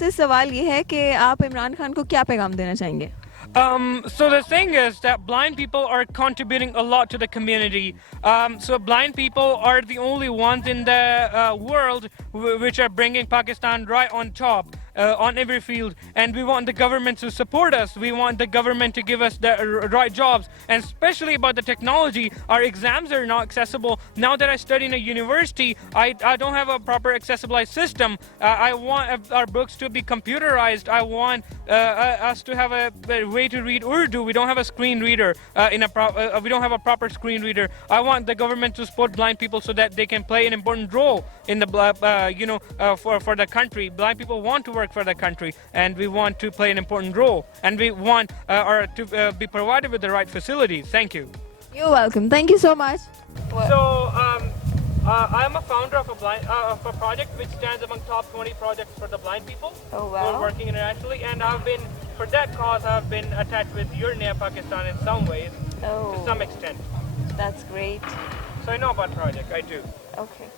से सवाल ये है कि आप इमरान खान को क्या पैगाम देना चाहेंगे? So the thing is that blind people are contributing a lot to the community. So blind people are the only ones in the world which are bringing Pakistan right on top. On every field, and we want the government to support us. We want the government to give us the right jobs, and especially about the technology. Our exams are not accessible. Now that I study in a university, I don't have a proper accessibilized system. I want our books to be computerized. I want us to have a way to read Urdu. We don't have a screen reader we don't have a proper screen reader. I want the government to support blind people so that they can play an important role in the for the country. Blind people want to work for the country, and we want to play an important role, and we want to be provided with the right facilities. Thank you. You're welcome. Thank you so much. So I am a founder of a project which stands among top 20 projects for the blind people. Oh, who wow. are working internationally, and for that cause I've been attached with Your Naya Pakistan in some ways, to some extent. That's great. So I know about project. I do. Okay.